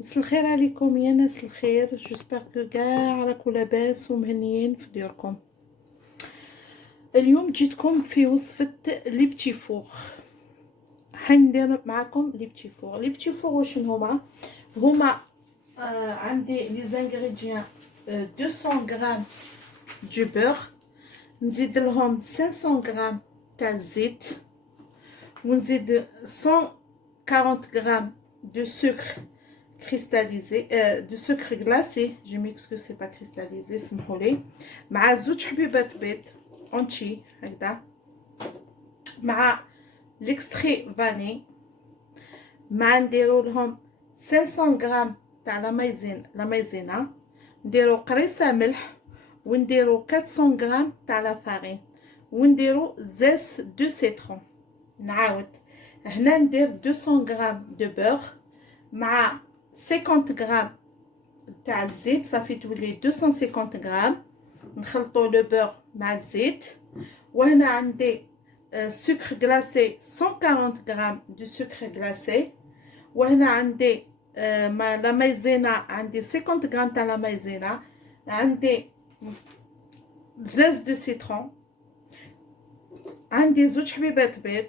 مساء الخير عليكم يا ناس الخير. جوسبر كو كاع راكم لاباس ومهنيين في ديوركم. اليوم جيتكم في وصفة لي بتي فور. حندير معكم لي بتي فور. لي بتي فور واش هما عندي لي زانغريديان 200 غرام دو بور، نزيد لهم 500 غرام تاع الزيت، ونزيد 140 غرام de sucre cristallisé, de sucre glacé, je m'excuse, c'est pas cristallisé, سمحولي. مع زوج حبيبات بيض اونتشي هكذا، مع ليكستري فاني، مع نديرو لهم 500 غرام تاع لا مايزينا، نديرو قريصه ملح، ونديرو 400 غرام تاع لا فارين، ونديرو زيت دو سيترون. نعاود هنا ندير 200 غرام دو بور مع 50 غرام تاع الزيت، صافي تولي 250 غرام. نخلطو لو بور مع الزيت. وهنا عندي سكر غلاسي 140 غرام دو سكر غلاسي. وهنا عندي لا مايزينا، عندي 50 غرام تاع لا مايزينا، عندي زيت دو سيترون، عندي زوج حبيبات بيض،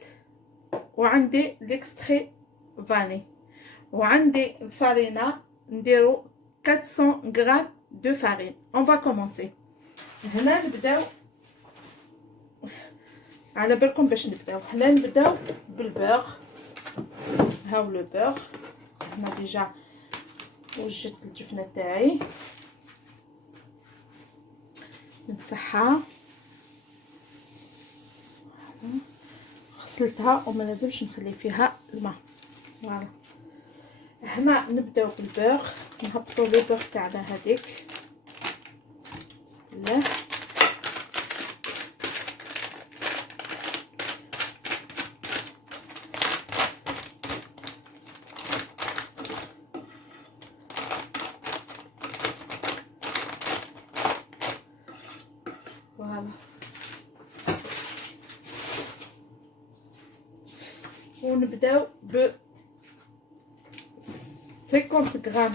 وعندي ليكستري فاني، وعندي الفارينه نديرو 400 غرام دو فارين. اون فا كومونسي. هنا نبداو على بالكم باش نبداو. هنا نبداو بالبور. هاو لو بور. هنا ديجا وجدت الجبنه تاعي، نمسحها، غسلتها وما لازمش نخلي فيها الماء. فوالا. هنا نبداو بالبور، نهبطوا لي بور تاعنا هذيك. بسم الله. فوالا. ونبداو ب 50 غرام،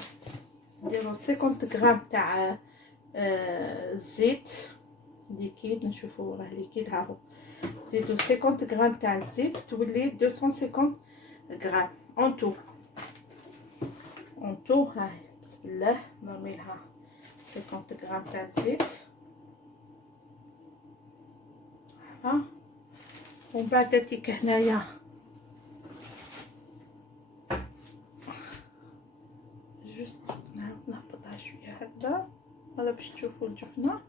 نديرو 50 غرام تاع الزيت ليكيد. نشوفو راه ليكيد، ها هو. زيدو 50 غرام تاع الزيت، تولي 250 غرام اون تو. هاي بسم الله نرمي لها 50 غرام تاع الزيت. ها، ومن بعد تيك هنايا جوست نعاود نهبطها شويه هكذا، ولا باش تشوفوا الجفنه.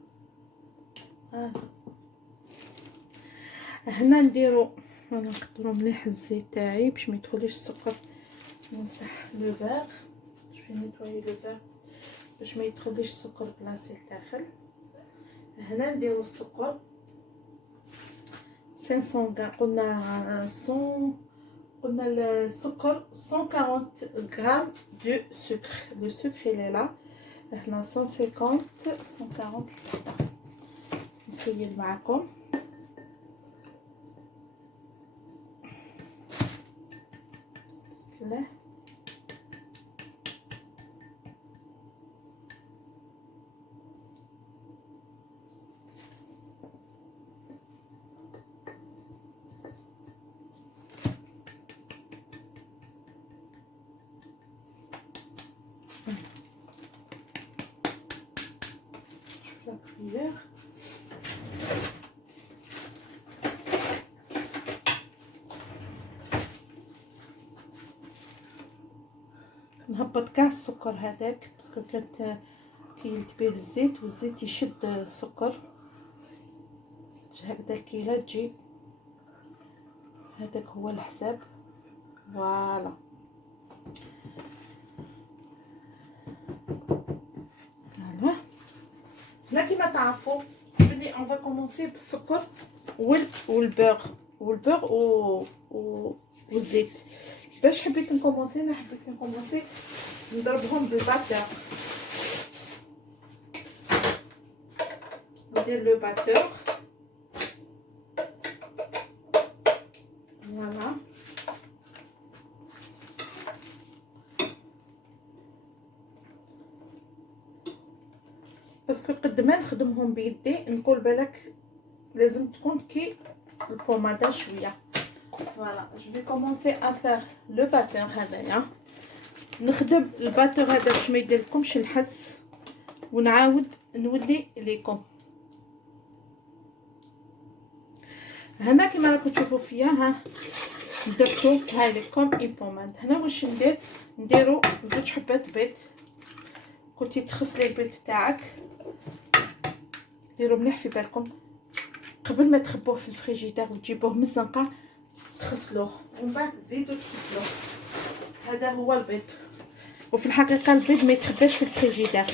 هنا نديرو، انا نقطرو مليح الزيت تاعي باش ما يدخلش السكر. نمسح لو فيغ، شويه نيطوي لو فيغ باش ما يدخلش السكر بلاصي لداخل. هنا نديرو السكر 500 غرام، قلنا السكر 140 غرام دو سكر. لو سكر il est là. هنا 150 140 وحده. نخيل معكم. بسم الله. شوف لا كولير. نهبط كاع السكر هذاك باسكو كانت كيلت به الزيت، والزيت يشد السكر. هكذا الكيله تجي، هذاك هو الحساب. فوالا. هنا كيما تعرفوا بلي اون فا كومونسي بالسكر والبور والزيت. باش حبيت نكومونسي، انا حبيت نكومونسي نضربهم بالباتور. ندير لو باتور. فوالا. باسكو قد ما نخدمهم بيدي نقول بالك لازم تكون كي البوماده شويه. فوالا جو في كومونسي ا فير لو باتور هذايا. نخدم الباتور هذا باش ما يديرلكمش الحس ونعاود نولي ليكم. هنا كيما راكم تشوفوا فيا ها درتو هاي لكم اي بوماد. هنا واش نديرو زوج حبات بيض. كنتي تغسلي البيض تاعك ديروا مليح في بالكم قبل ما تخبوه في الفريجيدير وتجيبوه من الزنقه تغسلوه ومن بعد تزيدوا تغسلوه. هذا هو البيض. وفي الحقيقه البيض ما يتخباش في الفريجيدير،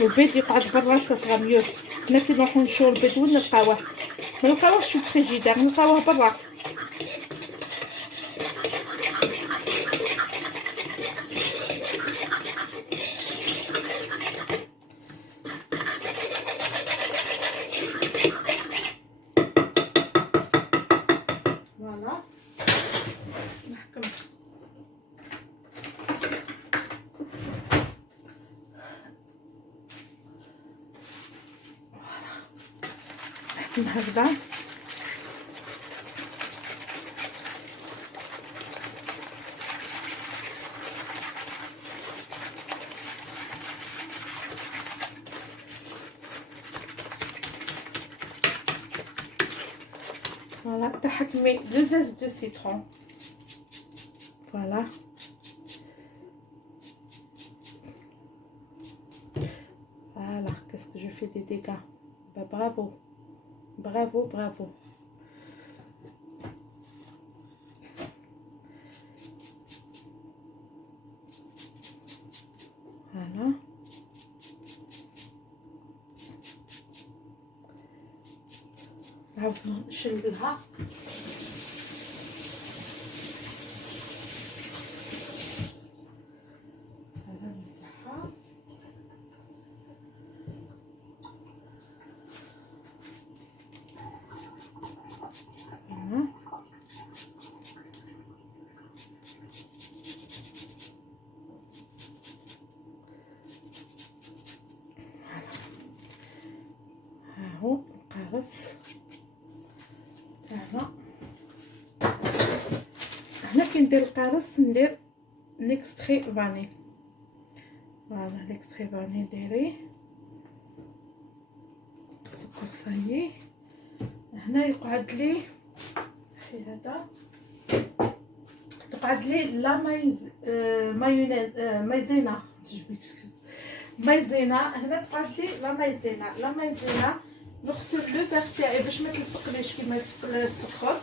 البيض يقعد برا صغا ميو. حنا كي نروحو نشرو البيض وين نلقاوه؟ ما نلقاوهش في الفريجيدير، نلقاوه برا. فوالا نحكم نحكم هكذا. Voilà, تحكمي 2 زاز دو سيترون. Voilà. Voilà, qu'est-ce que je fais des dégâts. Bah bravo. Bravo, bravo. Voilà. نعاود نشللها. هذا نمسحها. ها هو القارص تاعنا. هنا كي ندير القارص ندير ليكستري فاني. فوالا ليكستري فاني ديريه السكر صايي. هنا يقعد لي في هذا تقعد لي لا مايونيز مايزينا مايزينا. هنا تقعد لي لا مايزينا. نغسل لو فيغ تاعي باش ما تلصقليش كيما يلصق السكر.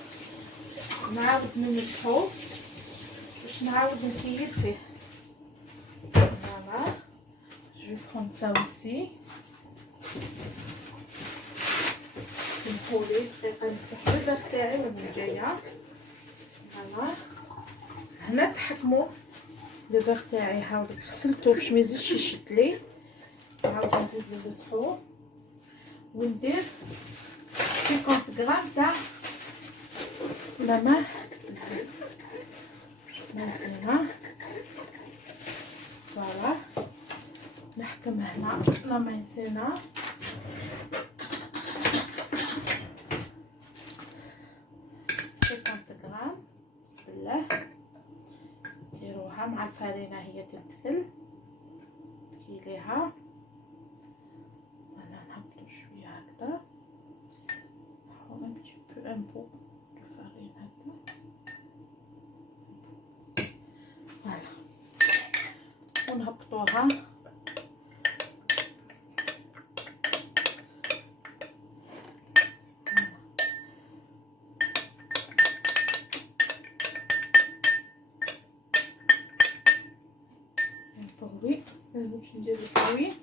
نعاود نمسحو باش نعاود نكيل فيه. فوالا جو برون سا اوسي. سمحولي دقيقه نمسح لو فيغ تاعي وانا جايه. فوالا هنا تحكموا لو فيغ تاعي هاوليك غسلته باش ما يزيدش يشد لي. نعاود نزيد نمسحو وندير 50 غرام تاع لا مايزينا. فوالا نحكم هنا لا مايزينا. 50 غرام. بسم الله ديروها مع الفرينه هي تنتكل كيليها. انا نهبطو شويه هكذا. نحط un petit peu un pot de farine هكذا. فوالا ونهبطوها. البروي لازم ندير البروي.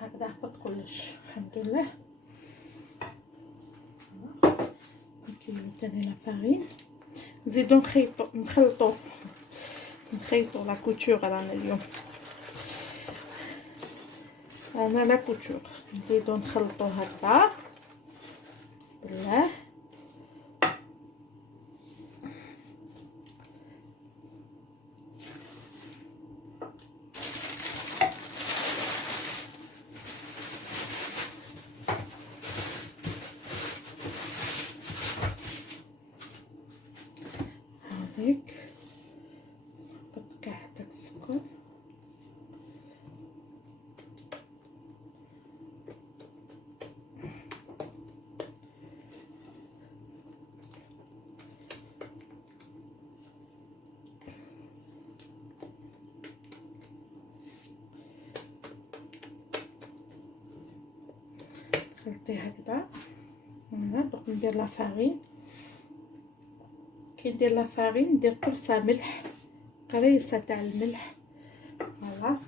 هكذا هبط كلش الحمد لله. نكملو تاني لا فارين. نزيدو نخيطو لا كوتور. رانا اليوم انا لا كوتور نزيدو نخلطو هكذا. بسم الله خلطيه هكذا. فوالا دوك ندير لا فارين. كي ندير لا فارين ندير قرصه ملح، قريصه تاع الملح. فوالا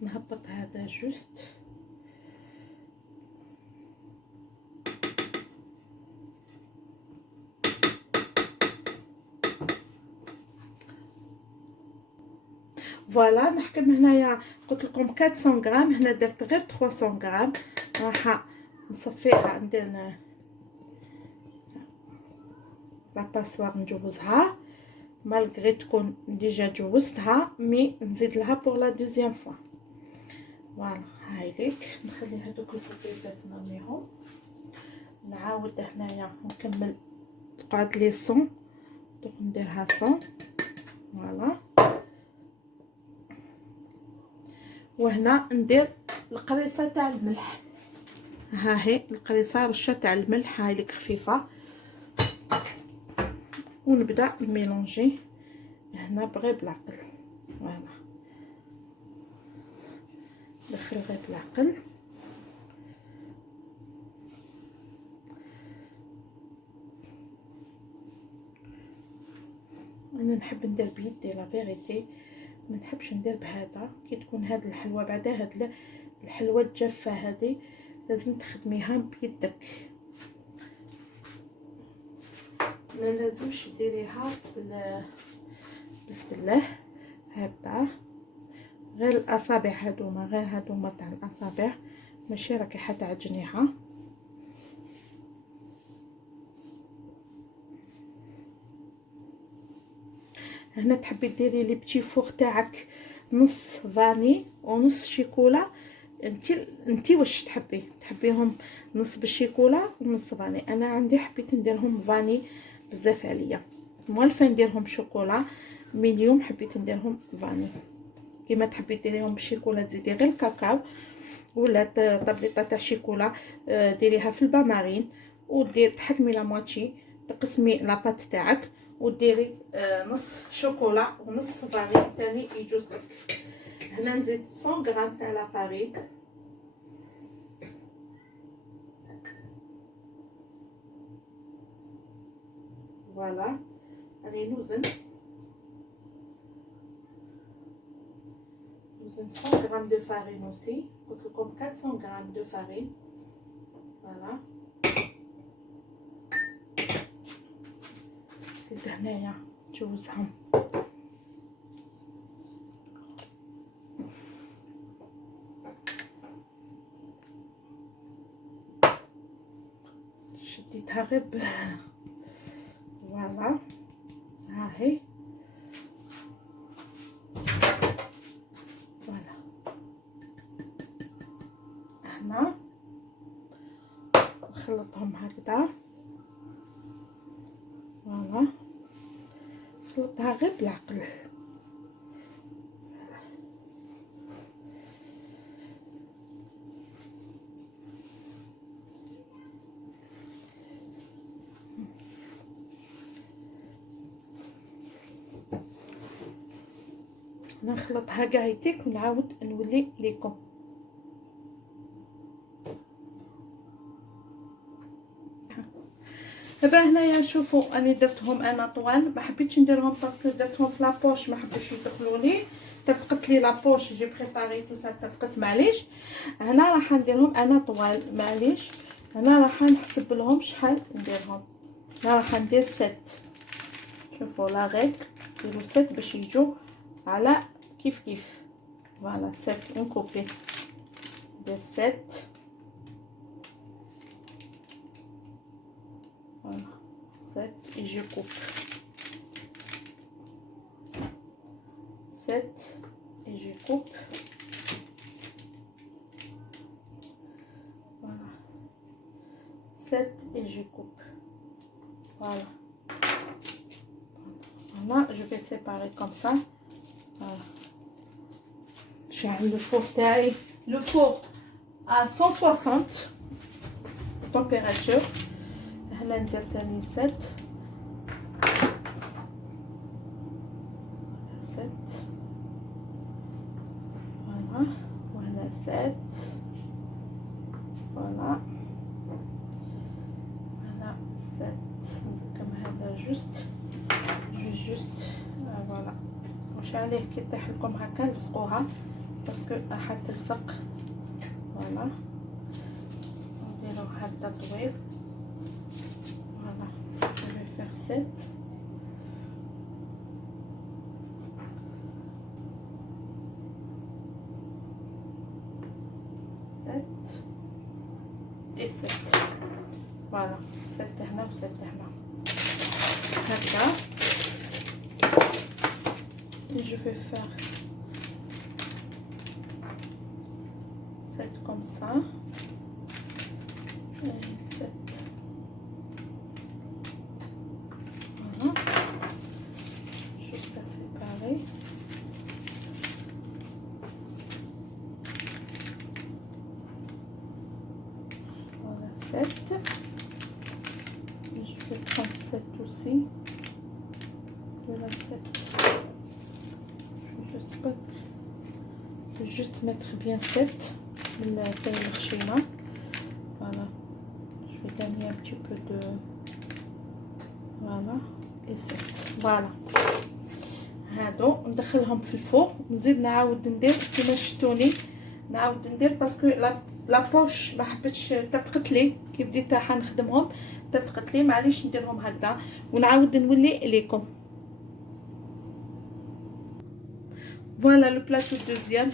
نهبط هذا جوست. فوالا نحكم هنايا قلت لكم 400 غرام، هنا درت غير 300 غرام. راح نصفيها، ندير لا باسوار نجوزها مالغري تكون ديجا جوزتها، مي نزيد لها بور لا دوزيام فوا. فوالا هايليك. نخلي هذوك الفوطيطات نرميهم. نعاود هنايا نكمل تقعد لي 100 دوك نديرها 100. فوالا وهنا ندير القريصه تاع الملح. ها هي القريصه رشه تاع الملح هايليك خفيفه، ونبدا نميلونجي هنا بغير بالعقل. فوالا دخل غير بالعقل. انا نحب ندير بيدي لا فيغيتي، ما نحبش ندير بهذا. كي تكون هاد الحلوه بعدا هاد الحلوه الجافه هذه لازم تخدميها بيدك، ما لازمش ديريها بسم الله هكذا. غير الاصابع هادوما، غير هادوما تاع الاصابع، ماشي راكي حتعجنيها. هنا تحبي ديري لي بتي فور تاعك نص فاني ونص شيكولا. انتي واش تحبيهم نص بالشيكولا ونص فاني. انا عندي حبيت نديرهم فاني بزاف عليا، موالفه نديرهم شوكولا، مي اليوم حبيت نديرهم فاني. كيما تحبي ديريهم بالشيكولا تزيدي غير الكاكاو ولا طابليطه تاع شيكولا، ديريها في البانارين ودير تحكمي لا مواتشي، تقسمي لاباط تاعك وديري نص شوكولا ونص فاني تاني يجوز لك. هنا نزيد 100 غرام تاع لا فارين. فوالا راني نوزن 100 غرام دو فارين اوسي. قلت لكم 400 غرام دو فارين. فوالا زيد هنايا جوزهم. شديتها غير فوالا ها هي. فوالا هنا نخلطهم هكذا. فوالا نخلطها غير بالعقل. نخلطها كاع يديك ونعاود نولي ليكم. دابا هنايا شوفوا اني درتهم انا طوال، ما حبيتش نديرهم باسكو درتهم في لابوش ما حبوش يدخلوا لي، تلقت لي لابوش جي بريباري تو سا تلقت معليش. هنا راح نديرهم انا طوال معليش. هنا راح نحسب لهم شحال نديرهم. هنا راح ندير 7. شوفوا لا غيك نديرو 7 باش يجوا على كيف. فوالا 7 نكوبي ندير 7. فوالا 7 et je coupe 7 et je coupe. Voilà 7 et je coupe. Voilà je vais séparer comme ça. Voilà le four تاعي، le four à 160 température. هنا ندير تاني 7 فوالا وهنا 7 فوالا فوالا نزكم هذا جوست فوالا. واش عليه كي طيح لكم هكا لصقوها باسكو راح تلصق. فوالا نديرو هكا طويل. فوالا je vais faire 7 et 7. Voilà 7 هنا و 7 هنا هكا. je vais faire 7 comme ça et 7. Voilà, juste à séparer. Voilà 7. Je vais prendre 7 aussi. De la 7. Je vais juste mettre bien 7. Voilà. Je vais gagner un petit peu de... Voilà. Et 7. Voilà. هادو ندخلهم في الفوق. نزيد نعاود ندير كيما شفتوني. نعاود ندير باسكو لا بوش ما حبيتش تتقت لي كي بديت حنخدمهم تتقت لي. معليش نديرهم هكذا ونعاود نولي ليكم. فوالا لو بلاطو دوزيام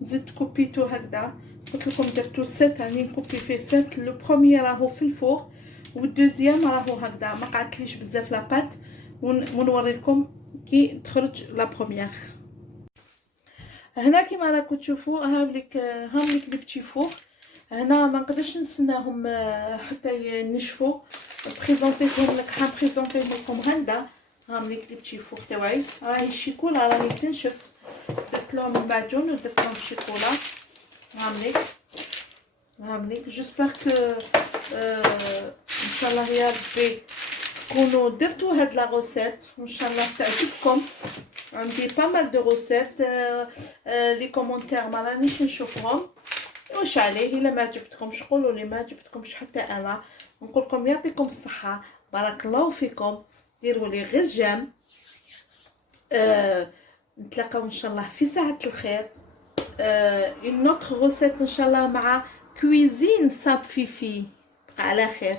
زدت كوبيتو هكذا. قلت لكم درتو 7 راني نكوبي فيه 7. لو بروميير راهو في الفوق والدوزيام راهو هكذا. ما قعدتليش بزاف لاباط ونوري لكم كي تخرج لا بروميير. هنا كيما راكم تشوفوا هاوليك لي بتي فور. هنا ما نقدرش نستناهم حتى ينشفوا. بريزونطيتهم لك حنبريزونطيهم لكم هكذا. هاوليك لي بتي فور تاعي راهي الشيكولا راني تنشف. درت لهم المعجون ودرت لهم الشيكولا. هامليك جيسبر كو ان شاء الله يا ربي تكونوا درتوا هاد لا روسيت وان شاء الله تعجبكم. عندي با مال دو روسيت. لي كومونتير ما رانيش نشوفهم. واش عليه الا ما عجبتكمش قولوا لي ما عجبتكمش حتى انا. نقول لكم يعطيكم الصحه بارك الله فيكم. ديروا لي غير جيم. نتلاقاو ان شاء الله في ساعه الخير. une autre recette ان شاء الله مع كويزين صاب فيفي. بقى على خير.